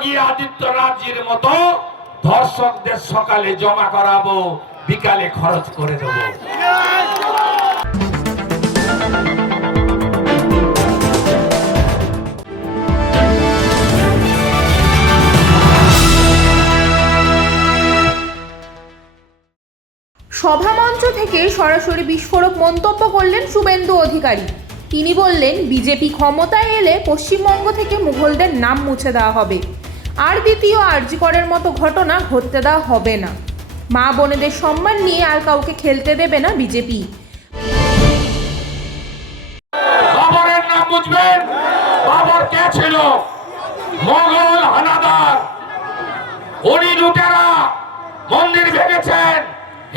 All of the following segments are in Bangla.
যোগী আদিত্যনাথজির মতো ধর্ষকদের সকালে জমা করাবো, বিকালে খরচ করে দেবো। সভামঞ্চ থেকে সরাসরি বিস্ফোরক মন্তব্য করলেন শুভেন্দু অধিকারী। তিনি বললেন, বিজেপি ক্ষমতায় এলে পশ্চিমবঙ্গ থেকে মুঘলদের নাম মুছে দেওয়া হবে, আর দ্বিতীয় আরজি করের মতো ঘটনা ঘটতে দেওয়া হবে না। মা বোনেদের সম্মান নিয়ে আর কাউকে খেলতে দেবে না বিজেপি। বাবরের নাম বুঝবেন, বাবর কে ছিল? মোগল হানাদার। উনি লুটেরা, মন্দির ভেঙেছেন,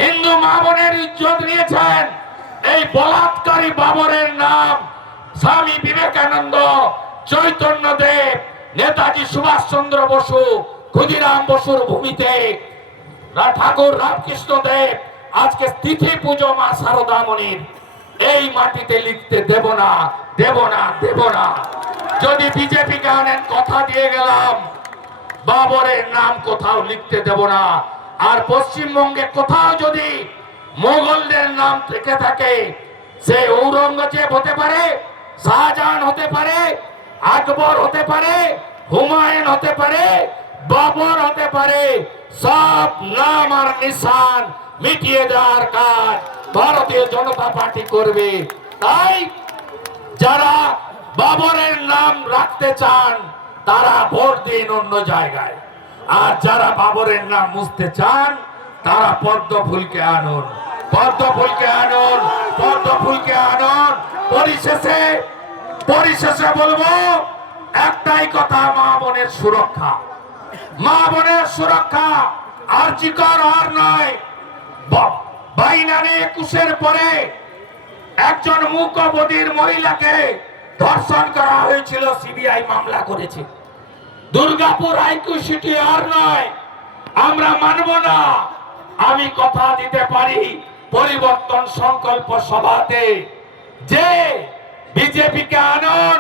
হিন্দু মা বোনের ইজ্জত নিয়েছেন। এই বলাৎকারী বাবরের নাম স্বামী বিবেকানন্দ, চৈতন্য দেব, নেতাজি সুভাষচন্দ্র বসু, ক্ষুদিরাম বসুর ভূমিতে ঠাকুর রামকৃষ্ণ দেব, আজকে তিথি পুজো মা শারদামণির, এই মাটিতে লিখতে দেব না, দেব না, দেব না। যদি বিজেপি কে আনেন, কথা দিয়ে গেলাম, বাবরের নাম কোথাও লিখতে দেব না। আর পশ্চিমবঙ্গে কোথাও যদি মোগলদের নাম থেকে থাকে, সে ঔরঙ্গজেব হতে পারে, শাহজাহান হতে পারে, আকবর হতে পারে, হুমায়ুন হতে পারে, বাবর হতে পারে, সব নাম আর নিশান মিটিয়ে দেওয়ার কাজ ভারতীয় জনতা পার্টি করবে। তাই যারা বাবরের নাম রাখতে চান তারা ভোট দিন অন্য জায়গায়, আর যারা বাবরের নাম মুছতে চান তারা পদ্ম ফুলকে আনুন, পদ্ম ফুলকে আনুন, পদ্ম ফুলকে আনুন। পরিশেষে বলবো একটাই কথা, মা বোনের সুরক্ষা, মা বোনের সুরক্ষা। আরজি কর আর নয়। 22 পরে একজন মুকবধির মহিলাকে ধর্ষণ করা হয়েছিল, সিবিআই মামলা করেছে। দুর্গাপুর আইকিউ সিটি আর নয়, আমরা মানব না। আমি কথা দিতে পারি পরিবর্তন সংকল্প সভাতে যে বিজেপিকে আনুন,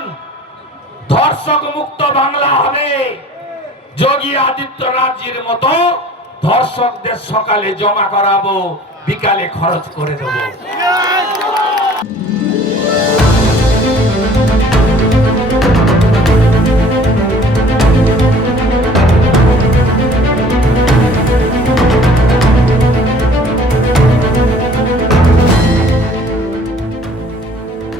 ধর্ষক মুক্ত বাংলা হবে। যোগী আদিত্যনাথজির মতো ধর্ষকদের সকালে জমা করাবো, বিকালে খরচ করে দেবো।